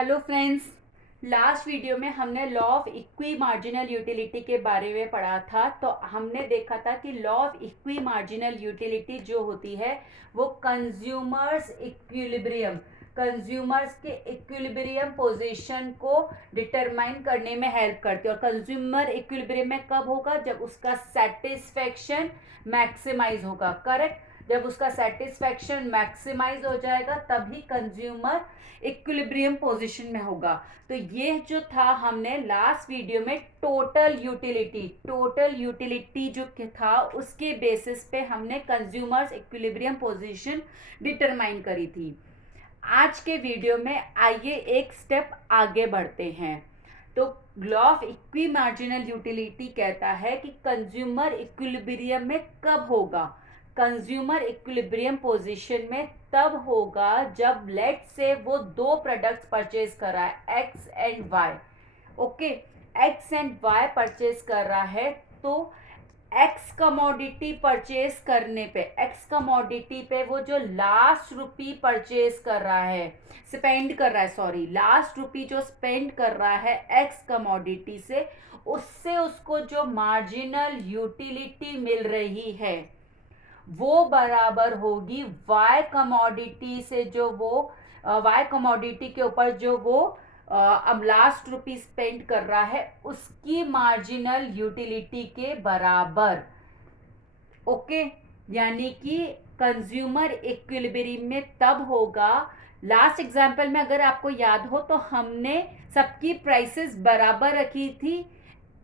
Hello friends. Last video में हमने law of equi marginal utility के बारे में पढ़ा था। तो हमने देखा था कि law of equi marginal utility जो होती है वो कंज्यूमर्स के इक्विलिब्रियम पोजीशन को डिटरमाइन करने में हेल्प करती है। और कंज्यूमर इक्विलिब्रियम में कब होगा? जब उसका सेटिस्फेक्शन मैक्सिमाइज होगा। करेक्ट। जब उसका सेटिस्फेक्शन मैक्सिमाइज हो जाएगा तभी कंज्यूमर इक्विलिब्रियम पोजीशन में होगा। तो ये जो था हमने लास्ट वीडियो में टोटल यूटिलिटी जो था उसके बेसिस पे हमने कंज्यूमर्स इक्विलिब्रियम पोजीशन डिटरमाइन करी थी। आज के वीडियो में आइए एक स्टेप आगे बढ़ते हैं। तो law of equi marginal utility कहता है कि कंज्यूमर इक्विलिब्रियम में कब होगा? कंज्यूमर इक्विलिब्रियम पोजीशन में तब होगा जब लेट से वो दो प्रोडक्ट्स परचेज कर रहा है, X and Y. Okay, X and Y purchase कर रहा है तो एक्स कमोडिटी परचेज करने पे, एक्स कमोडिटी पे वो जो लास्ट रुपी परचेज कर रहा है, स्पेंड कर रहा है, सॉरी, लास्ट रुपी जो स्पेंड कर रहा है एक्स कमोडिटी से, उससे उसको जो मार्जिनल यूटिलिटी मिल रही है वो बराबर होगी वाई कमोडिटी से, जो वो वाई कमोडिटी के ऊपर जो वो अब लास्ट रुपी स्पेंड कर रहा है उसकी मार्जिनल यूटिलिटी के बराबर। ओके, यानी कि कंज्यूमर इक्विलिब्रियम में तब होगा। लास्ट एग्जांपल में अगर आपको याद हो तो हमने सबकी प्राइसेस बराबर रखी थी,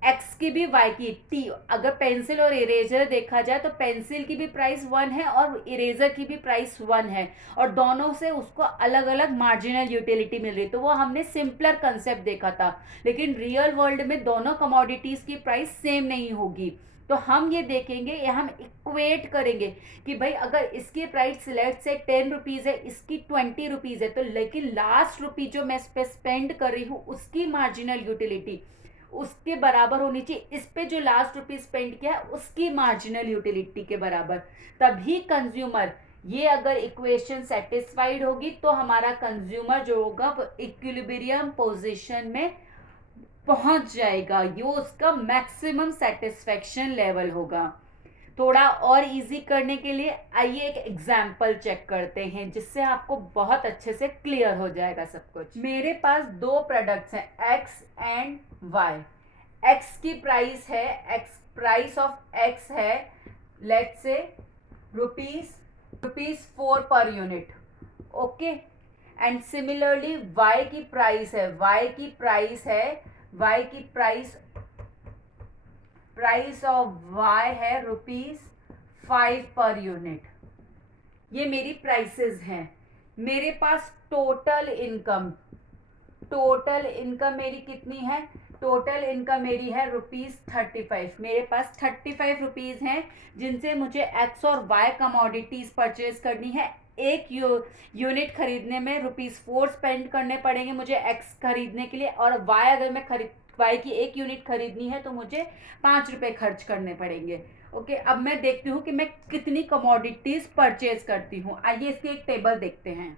एक्स की भी वाई की टी। अगर पेंसिल और इरेजर देखा जाए तो पेंसिल की भी प्राइस 1 है और इरेजर की भी प्राइस 1 है और दोनों से उसको अलग अलग मार्जिनल यूटिलिटी मिल रही। तो वो हमने सिंपलर कंसेप्ट देखा था, लेकिन रियल वर्ल्ड में दोनों कमोडिटीज की प्राइस सेम नहीं होगी। तो हम ये देखेंगे, ये हम इक्वेट करेंगे कि भाई अगर इसकी प्राइस लेट से 10 रुपीज़ है, इसकी 20 रुपीज़ है, तो लेकिन लास्ट रुपी जो मैं इस पे स्पेंड कर रही हूँ उसकी मार्जिनल यूटिलिटी उसके बराबर होनी चाहिए इस पे जो लास्ट रुपी स्पेंड किया है उसकी मार्जिनल यूटिलिटी के बराबर। तभी कंज्यूमर, ये अगर इक्वेशन सेटिस्फाइड होगी तो हमारा कंज्यूमर जो होगा वो इक्विलिब्रियम पोजीशन में पहुंच जाएगा, ये उसका मैक्सिमम सेटिस्फेक्शन लेवल होगा। थोड़ा और इजी करने के लिए आइए एक एग्जाम्पल चेक करते हैं जिससे आपको बहुत अच्छे से क्लियर हो जाएगा सब कुछ। मेरे पास दो प्रोडक्ट्स हैं, एक्स एंड वाई। एक्स की प्राइस है, एक्स प्राइस ऑफ एक्स है let say rupees 4 per unit. Okay, and similarly Y की प्राइस है, वाई की प्राइस ऑफ वाई है ₹5 पर यूनिट। ये मेरी प्राइसेस हैं। मेरे पास टोटल इनकम मेरी कितनी है? टोटल इनकम मेरी है ₹35। मेरे पास 35 रुपीज़ हैं जिनसे मुझे एक्स और वाई कमोडिटीज परचेज करनी है। एक यूनिट खरीदने में ₹4 स्पेंड करने पड़ेंगे मुझे एक्स खरीदने के लिए, और वाई अगर मैं वाई की एक यूनिट खरीदनी है तो मुझे ₹5 खर्च करने पड़ेंगे। ओके, अब मैं देखती हूँ कि मैं कितनी कमोडिटीज परचेज करती हूँ। आइए इसकी एक टेबल देखते हैं।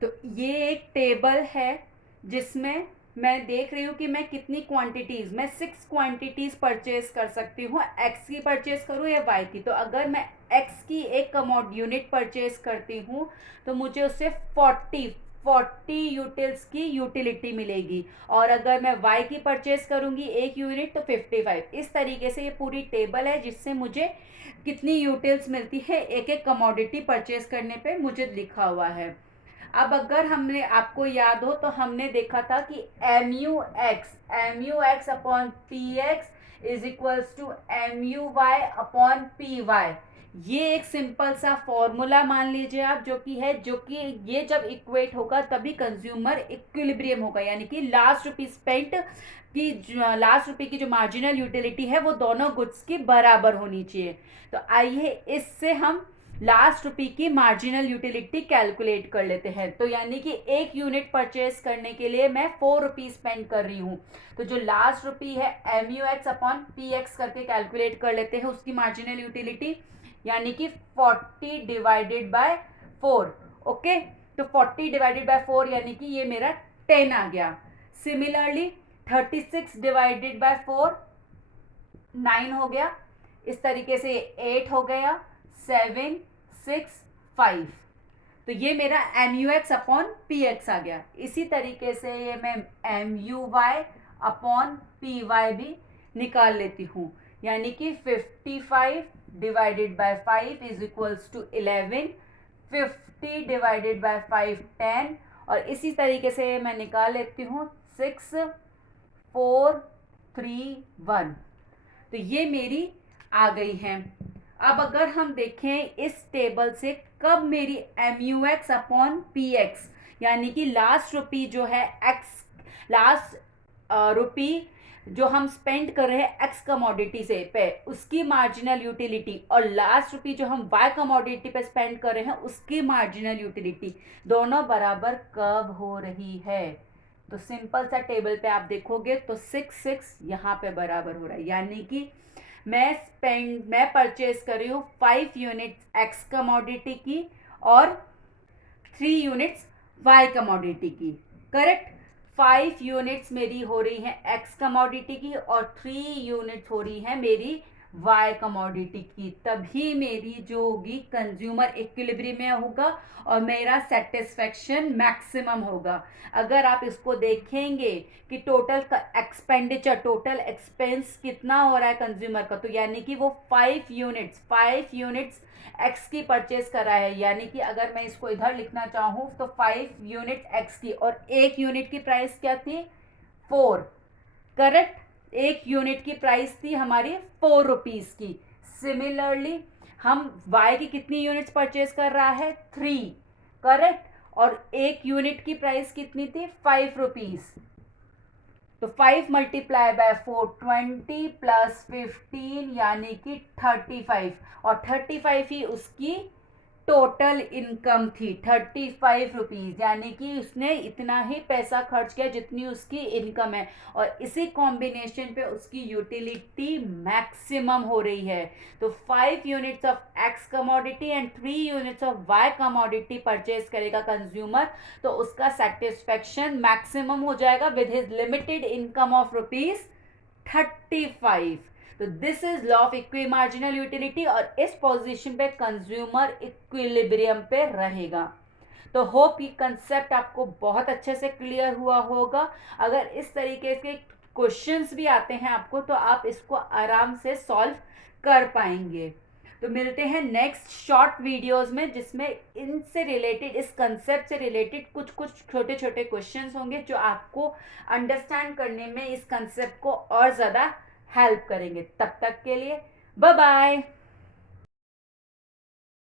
तो ये एक टेबल है जिसमें मैं देख रही हूँ कि मैं कितनी क्वांटिटीज, मैं 6 क्वांटिटीज परचेज कर सकती हूँ। एक्स की परचेज करूँ या वाई की? तो अगर मैं एक्स की एक यूनिट परचेज करती हूँ तो मुझे उससे 40 यूटिल्स की यूटिलिटी मिलेगी, और अगर मैं वाई की परचेज करूँगी एक यूनिट तो 55। इस तरीके से ये पूरी टेबल है जिससे मुझे कितनी यूटिल्स मिलती है एक एक कमोडिटी परचेज करने पे मुझे लिखा हुआ है। अब अगर हमने, आपको याद हो तो हमने देखा था कि MU x upon PX is equals to MUy upon PY। ये एक सिंपल सा फॉर्मूला मान लीजिए आप, जो कि ये जब इक्वेट होगा तभी कंज्यूमर इक्विलिब्रियम होगा, यानी कि लास्ट रुपी स्पेंट लास्ट रुपी की जो मार्जिनल यूटिलिटी है वो दोनों गुड्स की बराबर होनी चाहिए। तो आइए इससे हम लास्ट रुपी की मार्जिनल यूटिलिटी कैलकुलेट कर लेते हैं। तो यानी कि एक यूनिट परचेज करने के लिए मैं 4 रुपीज स्पेंड कर रही हूँ, तो जो लास्ट रुपी है MUx अपॉन PX करके कैलकुलेट कर लेते हैं उसकी मार्जिनल यूटिलिटी, यानी कि 40 डिवाइडेड बाय 4। ओके, तो 40 डिवाइडेड बाय 4 यानी कि ये मेरा 10 आ गया। सिमिलरली 36 डिवाइडेड बाय 4 9 हो गया। इस तरीके से 8 हो गया, 7 6 5। तो ये मेरा MUX अपॉन PX आ गया। इसी तरीके से ये मैं MUY अपॉन PY भी निकाल लेती हूँ, यानी कि 55 divided by 5 is equals to 11, 50 divided by 5 10, और इसी तरीके से मैं निकाल लेती हूँ 6 4 3 1। तो ये मेरी आ गई हैं। अब अगर हम देखें इस टेबल से कब मेरी MUX अपॉन PX, यानी कि लास्ट रुपी जो है एक्स, लास्ट रुपी जो हम स्पेंड कर रहे हैं एक्स कमोडिटी से पे, उसकी मार्जिनल यूटिलिटी, और लास्ट रुपी जो हम वाई कमोडिटी पे स्पेंड कर रहे हैं उसकी मार्जिनल यूटिलिटी, दोनों बराबर कब हो रही है। तो सिंपल सा टेबल पे आप देखोगे तो 6 6 यहाँ पे बराबर हो रहा है, यानी कि मैं परचेज कर रही हूँ 5 यूनिट्स एक्स कमोडिटी की और 3 यूनिट्स वाई कमोडिटी की। करेक्ट, 5 यूनिट्स मेरी हो रही हैं एक्स कमोडिटी की और 3 यूनिट्स हो रही हैं मेरी वाई कमोडिटी की। तभी मेरी जो होगी कंज्यूमर इक्विलिब्रियम में होगा और मेरा सेटिस्फेक्शन मैक्सिमम होगा। अगर आप इसको देखेंगे कि टोटल एक्सपेंडिचर, टोटल एक्सपेंस कितना हो रहा है कंज्यूमर का, तो यानी कि वो 5 यूनिट्स एक्स की परचेज करा है, यानी कि अगर मैं इसको इधर लिखना चाहूँ तो 5 यूनिट एक्स की, और 1 यूनिट की प्राइस क्या थी 4। करेक्ट, 1 यूनिट की प्राइस थी हमारी 4 रुपीज़ की। सिमिलरली हम वाई की कितनी यूनिट्स परचेज कर रहा है 3। करेक्ट, और 1 यूनिट की प्राइस कितनी थी 5 रुपीज़। तो 5 मल्टीप्लाई बाय 4 20 प्लस 15 यानी कि 35, और 35 ही उसकी टोटल इनकम थी 35 रुपीज़, यानी कि उसने इतना ही पैसा खर्च किया जितनी उसकी इनकम है, और इसी कॉम्बिनेशन पे उसकी यूटिलिटी मैक्सिमम हो रही है। तो 5 units of X commodity and 3 units of Y commodity purchase करेगा कंज्यूमर, तो उसका सेटिस्फेक्शन मैक्सिमम हो जाएगा with his limited income of ₹35। तो this is law of equi marginal utility, और इस पोजीशन पे कंज्यूमर इक्विलिब्रियम पे रहेगा। तो होप ये कंसेप्ट आपको बहुत अच्छे से क्लियर हुआ होगा। अगर इस तरीके के क्वेश्चंस भी आते हैं आपको तो आप इसको आराम से सॉल्व कर पाएंगे। तो मिलते हैं नेक्स्ट शॉर्ट वीडियोस में, जिसमें इनसे रिलेटेड, इस कंसेप्ट से रिलेटेड कुछ छोटे छोटे क्वेश्चंस होंगे जो आपको अंडरस्टैंड करने में इस कंसेप्ट को और ज़्यादा हेल्प करेंगे। तब तक के लिए बाय बाय।